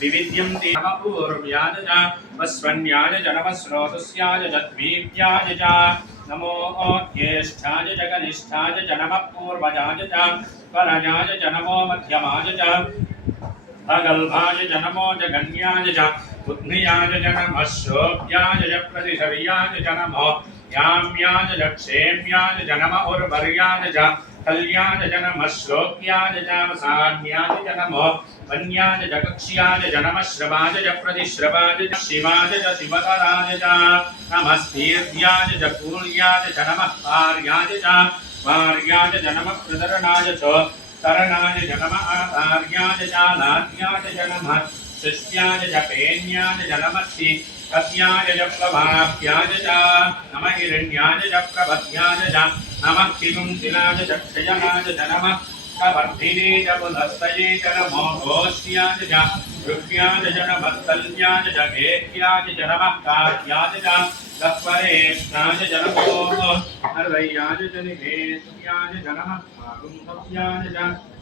विविध्यन्ति नम पूर्व्याय च वस्वन्याय च नमः स्रोतस्याय च द्वीव्याय च नमो ज्येष्ठाय च कनिष्ठाय च नमः पूर्वजाय च परजाय च नमो मध्यमाय च अगल्भाय च नमो जगन्याय च बुद्धियाय च नमः शोभ्याय च प्रतिशर्याय च नमो याम्याय च क्षेम्याय च नमः उर्वर्याय च कल्याण जनम श्लोक्याज जाम साम्याज जनम वन्याज जगक्ष्याज जनम श्रवाज जप्रति कल्याणजनमश्लोक्याजनमसान्याजनमो वन्याजज कक्ष्याजनमश्रवाजज प्रतिश्रवाजज शिवाजज शिवतराजज नमस्तीर्याजज जनम पार्याज पार्याजज पार्याजज जनम प्रदरणाज च तरणाज तरणायज नमः आतार्याजज नाट्याजज नमः शिष्याजज पेन्याजज नमस्ति कत्याजज प्रभाभ्याजज, नम हिरण्याजज प्रभ्याजज नमः किगुंसिलाय च क्षयनाय च नमः। कवर्धिने च पुनस्तये च नमो घोष्याय च ऋष्याय च नमः तल्याय च गेह्याय च नमः, कार्याय च गह्वरेष्ठाय च नमो अर्वय्याय च निधेष्याय च नमः मागुंसव्याय च।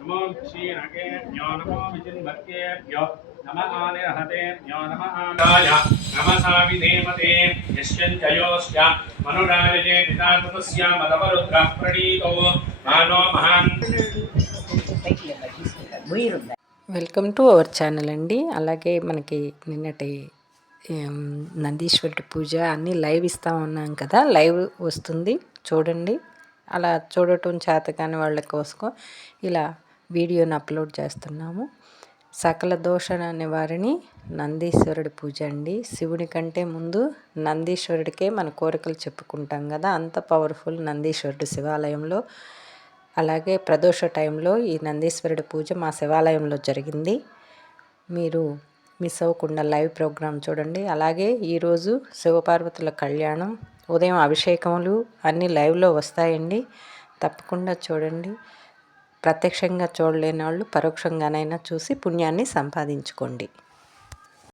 नमो क्षीणकेभ्यो नमो विचिन्वत्येभ्यो नमः आनिर्हतेभ्यो नमः आदाय नमः साविधेमते यस्यञ्जयोश्च मनुराजये पितातुतस्य मदवरुद्रः प्रणीतो मानो महान् వెల్కమ్ టు అవర్ ఛానల్ అండి అలాగే మనకి నిన్నటి ఏం, నందీశ్వరుడి పూజ అన్నీ లైవ్ ఇస్తూ ఉన్నాం కదా లైవ్ వస్తుంది చూడండి అలా చూడటం చేత కాని వాళ్ళ కోసం ఇలా వీడియోని అప్లోడ్ చేస్తున్నాము. సకల దోష నివారిణి నందీశ్వరుడి పూజ అండి. శివుని కంటే ముందు నందీశ్వరుడికే మన కోరికలు చెప్పుకుంటాం కదా. అంత పవర్ఫుల్ నందీశ్వరుడు శివాలయంలో. అలాగే ప్రదోష టైంలో ఈ నందీశ్వరుడి పూజ మా శివాలయంలో జరిగింది. మీరు మిస్ అవ్వకుండా లైవ్ ప్రోగ్రాం చూడండి. అలాగే ఈరోజు శివపార్వతుల కళ్యాణం ఉదయం అభిషేకములు అన్నీ లైవ్లో వస్తాయండి. తప్పకుండా చూడండి. ప్రత్యక్షంగా చూడలేని వాళ్ళు పరోక్షంగానైనా చూసి పుణ్యాన్ని సంపాదించుకోండి.